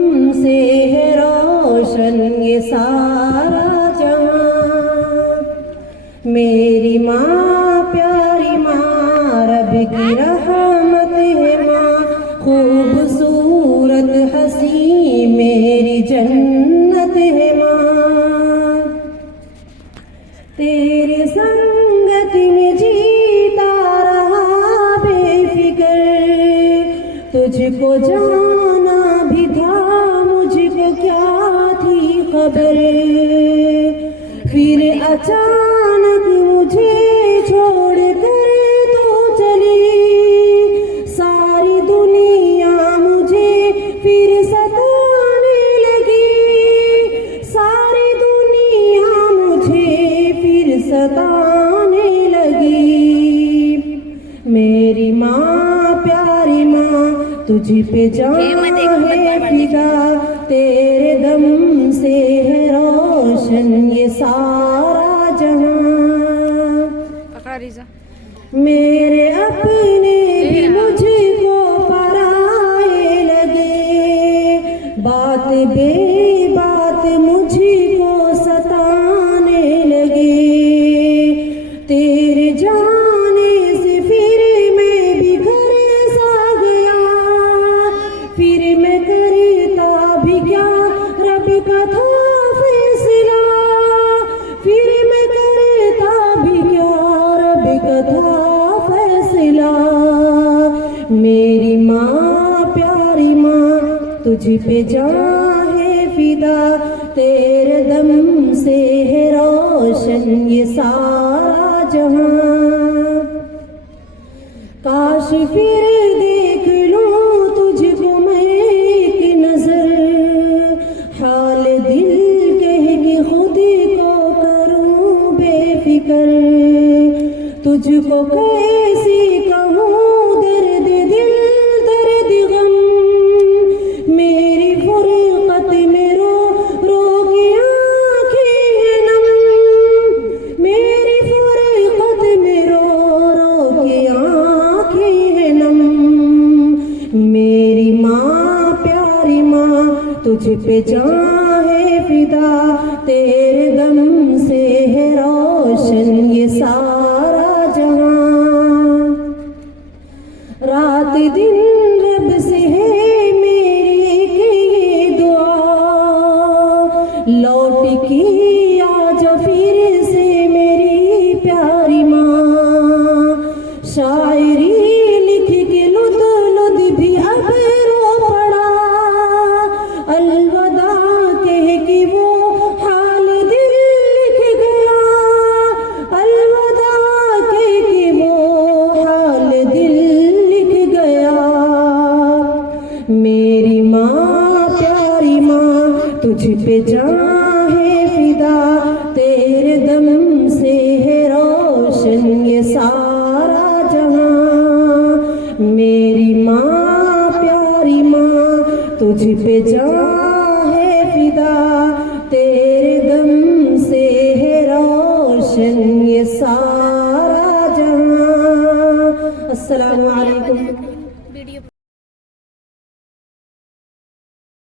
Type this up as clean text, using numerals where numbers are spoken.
से है रोशन ये सारा जहां। मेरी माँ प्यारी माँ रब की रहमत है माँ, खूबसूरत हसी मेरी जन्नत है माँ। तेरी संगत में जीता रहा बेफिक्र, तुझको जाना भी था मुझको क्या थी खबर। फिर अचानक मुझे छोड़ कर तो चली, सारी दुनिया मुझे फिर सताने लगी, सारी दुनिया मुझे फिर सताने लगी। मेरी माँ प्यारी माँ तुझ पे जान है फिदा, तेरे दम से है रोशन ये सारा जहां। मेरे अपने भी मुझको पराए लगे, बात बेबात मुझको सताने लगे। तेरे जाने से फिर मैं भी घर सा गया, फिर मैं करता भी क्या रब का था फैसला, फिर मैं करता भी क्या रब का था फैसला। मेरी माँ प्यारी माँ तुझ पे जान है फिदा, तेरे दम से है रोशन ये सारा जहां। काश फिर देख लूं तुझको मैं एक नजर, हाल दिल कह के खुद को करूं बेफिक्र। तुझको कैसी कहूं दर्द दिल दर्द गम, मेरी फुरकत में रो रो के आँखें हैं नम, मेरी फुरकत में रो रो के आँखें हैं नम। मेरी माँ प्यारी माँ तुझ पे जान है फिदा, तेरे दम से है रोशन ये सारा जहां। रात दिन रब से है मेरी एक ये दुआ, लौट की आज फिर से मेरी प्यारी माँ। शायरी लिख के लुद लुद भी अब रो पड़ा, अलविदा कह के वो हाल दिल लिख गया, अलविदा कह के वो हाल दिल लिख गया। मेरी माँ प्यारी माँ तुझ पे जान है फिदा, तेरे दम से है रोशन ये सारा जहां। मेरी माँ प्यारी माँ तुझ पे जान है फिदा।